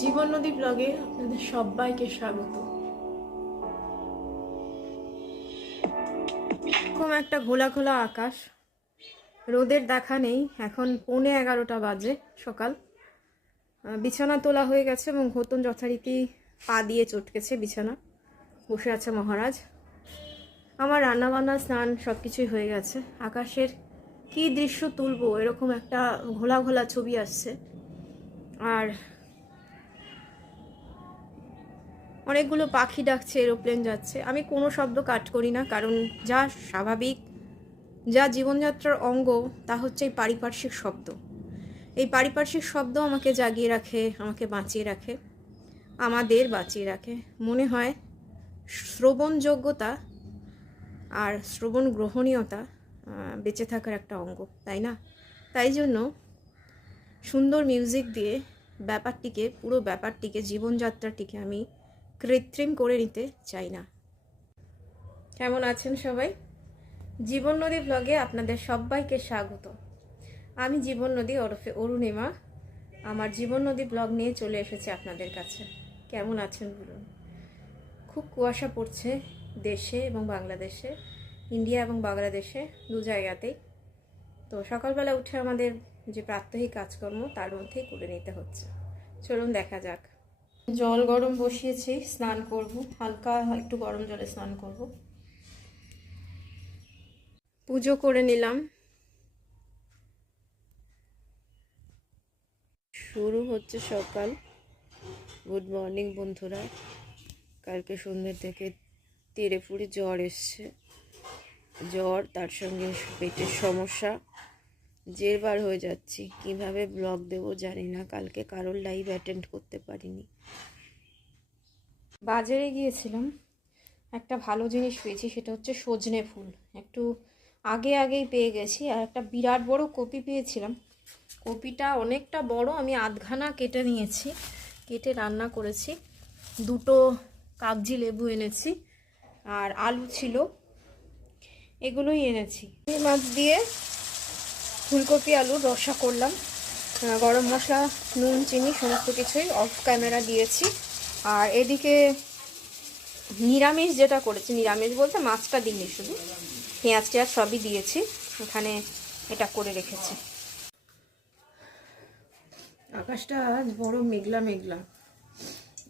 জীবন নদী ব্লগে আপনাদের সবাইকে স্বাগত। এরকম একটা ঘোলা ঘোলা আকাশ, রোদের দেখা নেই। এখন 11:15 বাজে সকাল। বিছানা তোলা হয়ে গেছে এবং ঘতন যথারীতি পা দিয়ে চটকেছে বিছানা, বসে আছে মহারাজ। আমার রান্নাবান্না স্নান সব কিছুই হয়ে গেছে। আকাশের কি দৃশ্য তুলবো, এরকম একটা ঘোলা ঘোলা ছবি আসছে। আর অনেকগুলো পাখি ডাকছে, এরোপ্লেন যাচ্ছে। আমি কোনো শব্দ কাট করি না, কারণ যা স্বাভাবিক, যা জীবনযাত্রার অঙ্গ, তা হচ্ছে এই পারিপার্শ্বিক শব্দ। এই পারিপার্শ্বিক শব্দ আমাকে জাগিয়ে রাখে, আমাকে বাঁচিয়ে রাখে, আমাদের বাঁচিয়ে রাখে। মনে হয় শ্রবণযোগ্যতা আর শ্রবণ গ্রহণীয়তা বেঁচে থাকার একটা অঙ্গ, তাই না? তাই জন্য সুন্দর মিউজিক দিয়ে ব্যাপারটিকে, পুরো ব্যাপারটিকে, জীবনযাত্রাটিকে আমি কৃত্রিম করে নিতে চাই না। কেমন আছেন সবাই? জীবন নদী ব্লগে আপনাদের সবাইকে স্বাগত। আমি জীবন নদী ওরফে অরুণিমা আমার জীবন নদী ব্লগ নিয়ে চলে এসেছি আপনাদের কাছে। কেমন আছেন বলুন? খুব কুয়াশা পড়ছে দেশে এবং বাংলাদেশে, ইন্ডিয়া এবং বাংলাদেশে দু জায়গাতেই। তো সকালবেলা উঠে আমাদের যে প্রাত্যহিক কাজকর্ম তার মধ্যেই করে নিতে হচ্ছে। চলুন দেখা যাক। জল গরম বসিয়েছি, স্নান করব, হালকা একটু গরম জলে স্নান করব। পুজো করে নিলাম। শুরু হচ্ছে সকাল। গুড মর্নিং বন্ধুরা। কালকে সন্ধ্যে থেকে তেড়ে ফুড়ে জ্বর এসছে, জ্বর তার সঙ্গে পেটের সমস্যা, জেরবার হয়ে যাচ্ছি। কিভাবে ব্লগ দেব জানি না। কালকে কারোর লাইভ অ্যাটেন্ড করতে পারিনি। বাজারে গিয়েছিলাম, একটা ভালো জিনিস পেয়েছি, সেটা হচ্ছে সজনে ফুল। একটু আগেই পেয়ে গেছি। আর একটা বিরাট বড় কপি পেয়েছিলাম। কপিটা অনেকটা বড়, আমি আধখানা কেটে নিয়েছি, কেটে রান্না করেছি। দুটো কাগজি লেবু এনেছি, আর আলু ছিল, এগুলোই এনেছি। মাছ দিয়ে ফুলকপি আলুর রসা করলাম। গরম মশলা, নুন, চিনি সমস্ত কিছুই অফ ক্যামেরা দিয়েছি। আর এদিকে নিরামিষ যেটা করেছি, নিরামিষ বলতে মাছটা দিইনি, শুধু পেঁয়াজ টেয়াজ সবই দিয়েছি, এখানে এটা করে রেখেছি। আকাশটা আজ বড় মেঘলা মেঘলা,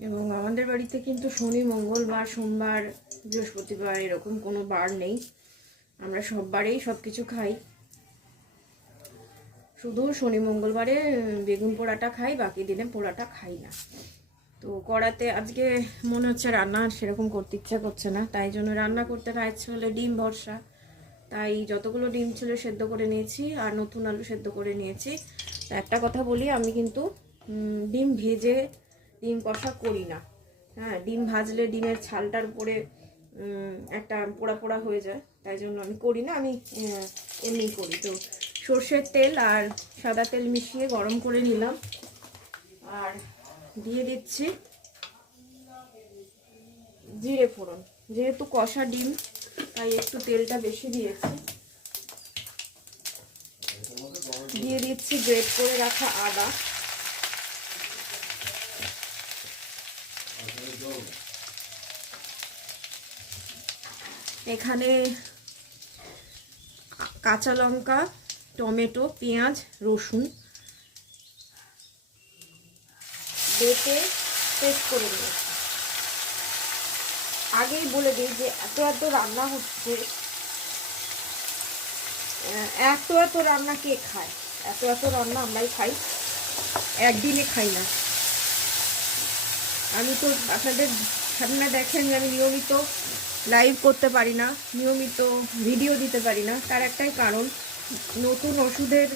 এবং আমাদের বাড়িতে কিন্তু শনি, মঙ্গলবার, সোমবার, বৃহস্পতিবার এরকম কোনো বার নেই। আমরা সব বারেই সব কিছু খাই, শুধু শনি মঙ্গলবারে বেগুন পোড়াটা খাই, বাকি দিনে পোড়াটা খাই না। তো কড়াতে আজকে মনে হচ্ছে রান্না সেরকম করতে ইচ্ছা করছে না, তাই জন্য রান্না করতে না ইচ্ছে হলে ডিম ভরসা। তাই যতগুলো ডিম ছিল সেদ্ধ করে নিয়েছি, আর নতুন আলু সেদ্ধ করে নিয়েছি। একটা কথা বলি, আমি কিন্তু ডিম ভেজে ডিম কষা করি না। হ্যাঁ, ডিম ভাজলে ডিমের ছালটার উপরে একটা পোড়া পোড়া হয়ে যায়, তাই জন্য আমি করি না। আমি এমনি করি। তো সর্ষের তেল আর সাদা তেল মিশিয়ে গরম করে নিলাম, আর দিয়ে দিচ্ছি জিরে ফোড়ন। যেহেতু কষা ডিম, তাই একটু তেলটা বেশি দিয়েছি। দিয়ে দিচ্ছি গ্রেট করে রাখা আদা, এখানে কাঁচা লঙ্কা, টমেটো, পেঁয়াজ, রসুন বেটে পেস্ট করে নিয়েছি। আগেই বলে দিই যে এত রান্না হচ্ছে, এত রান্না কে খায়? এত রান্না আমরাই খাই, একদিনে খাই না। আমি তো আপনাদের সামনে দেখেন যে আমি নিয়মিত লাইভ করতে পারি না, নিয়মিত ভিডিও দিতে পারি না। তার একটাই কারণ, নতুন ওষুধের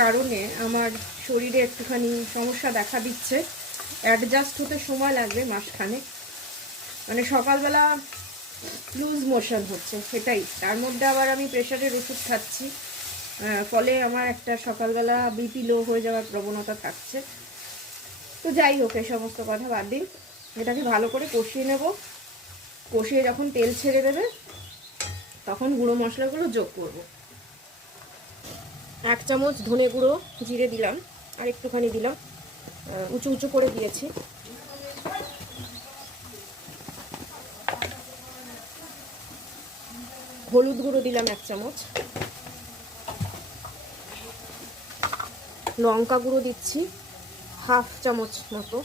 কারণে আমার শরীরে একটুখানি সমস্যা দেখা দিচ্ছে। অ্যাডজাস্ট হতে সময় লাগবে মাসখানে। মানে সকালবেলা লুজ মোশন হচ্ছে, সেটাই। তার মধ্যে আবার আমি প্রেশারের ওষুধ খাচ্ছি, ফলে আমার একটা সকালবেলা বিপি লো হয়ে যাওয়ার প্রবণতা থাকছে। তো যাই হোক, এই সমস্ত কথা বাদ দিন। এটাকে ভালো করে কষিয়ে নেব। কষিয়ে যখন তেল ছেড়ে দেবে, তখন গুঁড়ো মশলাগুলো যোগ করব। 1 চামচ ধনে গুঁড়ো, জিরে দিলাম, আর একটুখানি দিলাম উঁচু উঁচু করে দিয়েছি। হলুদ গুঁড়ো দিলাম 1 চামচ, লঙ্কা গুঁড়ো দিচ্ছি 1/2 চামচ মতো,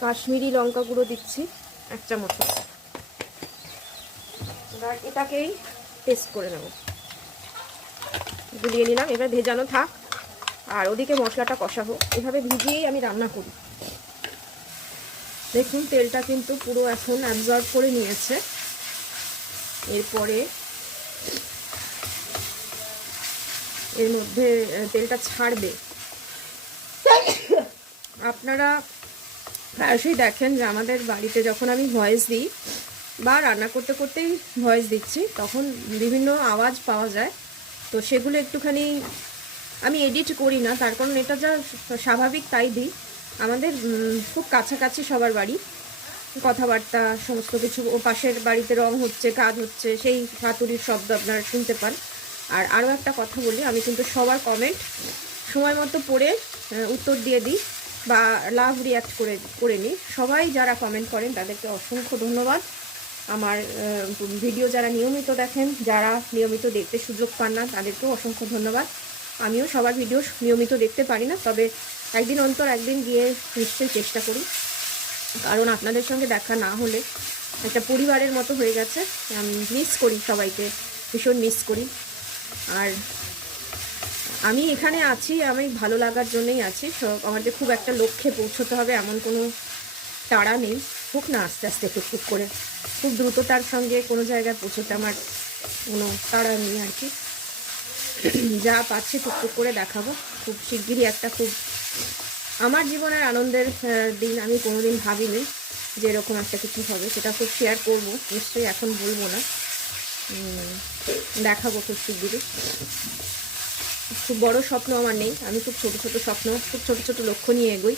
কাশ্মীরি লঙ্কা গুঁড়ো দিচ্ছি 1 চামচ মতো। এবার এটাকেই টেস্ট করে নেব। গুলিয়ে নিলাম, এবার ভেজানো থাক আর ওদিকে মশলাটা কষাবো। এভাবে ভিজিয়েই আমি রান্না করি। দেখুন তেলটা কিন্তু পুরো এখন অ্যাবজর্ব করে নিয়েছে। এরপরে এর মধ্যে তেলটা ছাড়বে। আপনারা প্রায়শই দেখেন যে আমাদের বাড়িতে যখন আমি ভয়েস দিই বা রান্না করতে করতেই ভয়েস দিচ্ছি, তখন বিভিন্ন আওয়াজ পাওয়া যায়। তো সেগুলো একটুখানি আমি এডিট করি না, তার কারণ এটা যা স্বাভাবিক তাই দিই। আমাদের খুব কাছাকাছি সবার বাড়ি, কথাবার্তা সমস্ত কিছু, ও পাশের বাড়িতে রং হচ্ছে, কাজ হচ্ছে, সেই হাতুড়ির শব্দ আপনারা শুনতে পান। আর আরও একটা কথা বলি, আমি কিন্তু সবার কমেন্ট সময় মতো পড়ে উত্তর দিয়ে দিই বা লাভ রিয়াক্ট করে নিই। সবাই যারা কমেন্ট করেন তাদেরকে অসংখ্য ধন্যবাদ। আমার ভিডিও যারা নিয়মিত দেখেন, যারা নিয়মিত দেখতে সুযোগ পান না, তাদেরকেও অসংখ্য ধন্যবাদ। আমিও সবার ভিডিও নিয়মিত দেখতে পারি না, তবে একদিন অন্তর একদিন গিয়ে নিশ্চয়ই চেষ্টা করি, কারণ আপনাদের সঙ্গে দেখা না হলে একটা পরিবারের মতো হয়ে গেছে। আমি মিস করি সবাইকে, ভীষণ মিস করি। আর আমি এখানে আছি আমি ভালো লাগার জন্যই আছি। আমার যে খুব একটা লক্ষ্যে পৌঁছতে হবে এমন কোনো তাড়া নেই, হোক না আস্তে আস্তে টুকটুক করে। খুব দ্রুততার সঙ্গে কোনো জায়গায় পৌঁছতে আমার কোনো তাড়া নেই আর কি। যা পাচ্ছি টুকটুক করে দেখাবো। খুব শিগগিরই একটা খুব আমার জীবনের আনন্দের দিন, আমি কোনোদিন ভাবিনি যে এরকম একটা কিছু হবে, সেটা খুব শেয়ার করবো নিশ্চয়ই, এখন বলবো না, দেখাবো খুব শিগগিরই। খুব বড় স্বপ্ন আমার নেই, আমি খুব ছোট ছোট স্বপ্ন, খুব ছোট ছোট লক্ষ্য নিয়ে এগোই।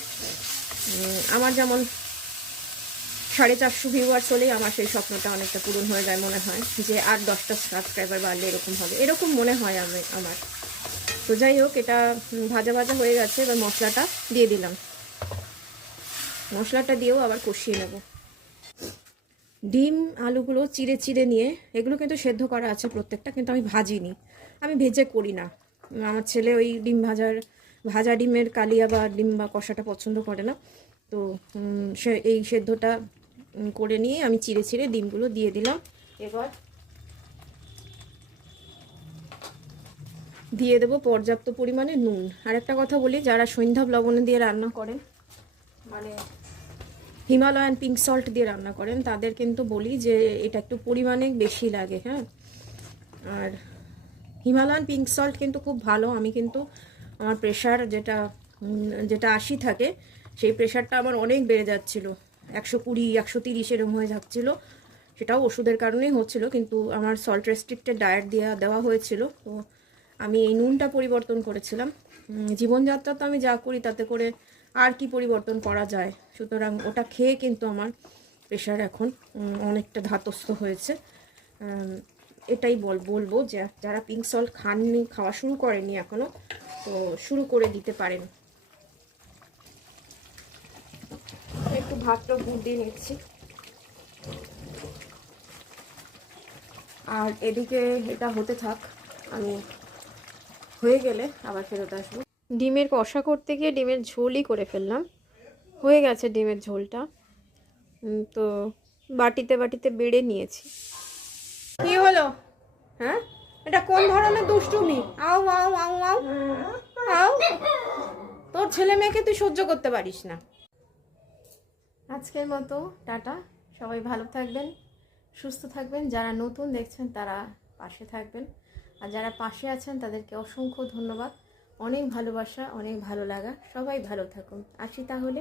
আমার যেমন 450 ভিউয়ার্স হলেই আমার সেই স্বপ্নটা অনেকটা পূরণ হয়ে যায়। মনে হয় যে আর 10টা সাবস্ক্রাইবার বাড়লে এরকম হবে, এরকম মনে হয় আমার। তো যাই হোক, এটা ভাজা ভাজা হয়ে গেছে। এবার মশলাটা দিয়ে দিলাম, মশলাটা দিয়েও আবার কষিয়ে নেব। ডিম আলুগুলো চিড়ে চিড়ে নিয়ে, এগুলো কিন্তু সেদ্ধ করা আছে প্রত্যেকটা, কিন্তু আমি ভাজিনি, আমি ভেজে করি না। আমার ছেলে ওই ডিম ভাজা ডিমের কালিয়া বা ডিম বা কষাটা পছন্দ করে না। তো এই সেদ্ধটা করে নিয়ে আমি চিড়ে চিড়ে ডিমগুলো দিয়ে দিলাম। এবার দিয়ে দেবো পর্যাপ্ত পরিমাণে নুন। আর একটা কথা বলি, যারা সন্ধ্যা লবণে দিয়ে রান্না করেন, মানে হিমালয়ান পিঙ্ক সল্ট দিয়ে রান্না করেন, তাদের কিন্তু বলি যে এটা একটু পরিমাণে বেশি লাগে। হ্যাঁ, আর হিমালয়ান পিঙ্ক সল্ট কিন্তু খুব ভালো। আমি কিন্তু আমার প্রেশার যেটা 80 থাকে, সেই প্রেশারটা আমার অনেক বেড়ে যাচ্ছিলো, 120 130 এরকম হয়ে যাচ্ছিলো। সেটাও ওষুধের কারণেই হচ্ছিল, কিন্তু আমার সল্ট রেস্ট্রিক্টেড ডায়েট দেওয়া হয়েছিল। তো আমি এই নুনটা পরিবর্তন করেছিলাম। জীবনযাত্রা তো আমি যা করি তাতে করে আর কি পরিবর্তন করা যায়, সুতরাং ওটা খেয়ে কিন্তু আমার প্রেশার এখন অনেকটা ধাতস্থ হয়েছে। এটাই বলবো যে যারা পিঙ্ক সল্ট খাওয়া শুরু করেনি এখনো, তো শুরু করে দিতে পারেন। একটু ভাতটা গুড় দিয়ে নিচ্ছি। আর এদিকে এটা হতে থাক, আমি হয়ে গেলে আবার ফেরত আসবো। ডিমের কষা করতে গিয়ে ডিমের ঝোলই করে ফেললাম, হয়ে গেছে ডিমের ঝোলটা। তো বাটিতে বেড়ে নিয়েছি। কি হলো? হ্যাঁ, এটা কোন ধরনের দুষ্টুমি? আও আও আও আও আও, তোর ছেলে মেয়েকে তুই সহ্য করতে পারিস না। আজকের মতো টাটা, সবাই ভালো থাকবেন, সুস্থ থাকবেন। যারা নতুন দেখছেন তারা পাশে থাকবেন, আর যারা পাশে আছেন তাদেরকে অসংখ্য ধন্যবাদ, অনেক ভালোবাসা, অনেক ভালো লাগা। সবাই ভালো থাকুন, আসি তাহলে।